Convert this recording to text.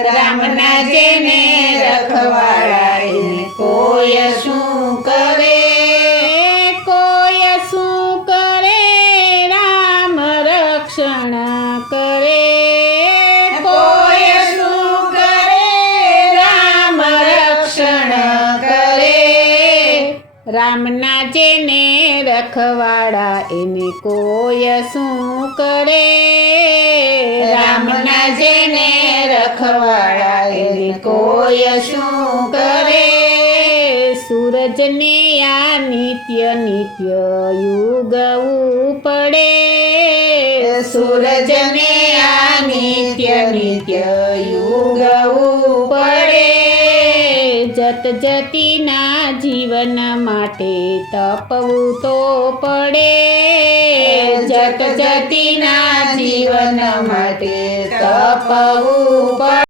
રામના જેને રખવાડા એને કોઈ શું કરે, કોઈ શું કરે રામ રક્ષણ કરે, કોઈ શું કરે રામ રક્ષણ કરે, રામના જેને રખવાડા એને કોઈ શું કરે, રામના જેને રખવાડા એને કોઈ શું કરે, સૂરજને આ નિત્ય નિત્ય યુગવું પડે, સૂરજને આ નિત્ય નિત્ય યુગવું પડે, જત જતીના જીવન માટે તપવું તો પડે, જત જતીના જીવન માટે તપવું પડે.